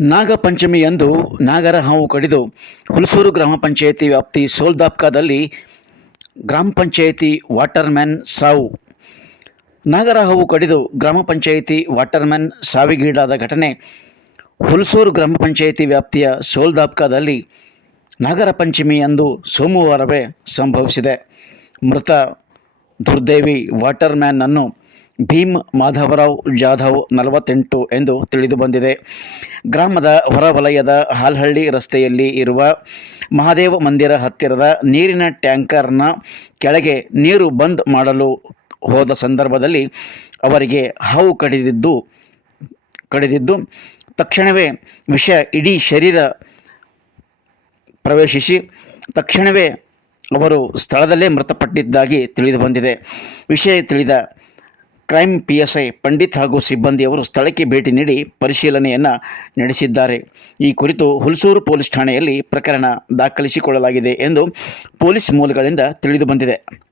ನಾಗಪಂಚಮಿಯಂದು ನಾಗರ ಹಾವು ಕಡಿದು ಹುಲಸೂರು ಗ್ರಾಮ ಪಂಚಾಯಿತಿ ವ್ಯಾಪ್ತಿ ಸೋಲ್ದಾಪ್ಕಾದಲ್ಲಿ ಗ್ರಾಮ ಪಂಚಾಯಿತಿ ವಾಟರ್ಮ್ಯಾನ್ ಸಾವು. ನಾಗರ ಹಾವು ಕಡಿದು ಗ್ರಾಮ ಪಂಚಾಯಿತಿ ವಾಟರ್ಮ್ಯಾನ್ ಸಾವಿಗೀಡಾದ ಘಟನೆ ಹುಲಸೂರು ಗ್ರಾಮ ಪಂಚಾಯಿತಿ ವ್ಯಾಪ್ತಿಯ ಸೋಲ್ದಾಪ್ಕಾದಲ್ಲಿ ನಾಗರ ಪಂಚಮಿಯಂದು ಸೋಮವಾರವೇ ಸಂಭವಿಸಿದೆ. ಮೃತ ದುರ್ದೈವಿ ವಾಟರ್ಮ್ಯಾನನ್ನು ಭೀಮ್ ಮಾಧವರಾವ್ ಜಾಧವ್ 48 ಎಂದು ತಿಳಿದು ಬಂದಿದೆ. ಗ್ರಾಮದ ಹೊರವಲಯದ ಹಾಲ್ಹಳ್ಳಿ ರಸ್ತೆಯಲ್ಲಿ ಇರುವ ಮಹಾದೇವ ಮಂದಿರ ಹತ್ತಿರದ ನೀರಿನ ಟ್ಯಾಂಕರ್ನ ಕೆಳಗೆ ನೀರು ಬಂದ್ ಮಾಡಲು ಹೋದ ಸಂದರ್ಭದಲ್ಲಿ ಅವರಿಗೆ ಹಾವು ಕಡಿದಿದ್ದು ತಕ್ಷಣವೇ ವಿಷ ಇಡೀ ಶರೀರ ಪ್ರವೇಶಿಸಿ ತಕ್ಷಣವೇ ಅವರು ಸ್ಥಳದಲ್ಲೇ ಮೃತಪಟ್ಟಿದ್ದಾಗಿ ತಿಳಿದು ಬಂದಿದೆ. ವಿಷಯ ತಿಳಿದ ಕ್ರೈಮ್ PSI ಪಂಡಿತ್ ಹಾಗೂ ಸಿಬ್ಬಂದಿಯವರು ಸ್ಥಳಕ್ಕೆ ಭೇಟಿ ನೀಡಿ ಪರಿಶೀಲನೆಯನ್ನು ನಡೆಸಿದ್ದಾರೆ. ಈ ಕುರಿತು ಹುಲಸೂರು ಪೊಲೀಸ್ ಠಾಣೆಯಲ್ಲಿ ಪ್ರಕರಣ ದಾಖಲಿಸಿಕೊಳ್ಳಲಾಗಿದೆ ಎಂದು ಪೊಲೀಸ್ ಮೂಲಗಳಿಂದ ತಿಳಿದು ಬಂದಿದೆ.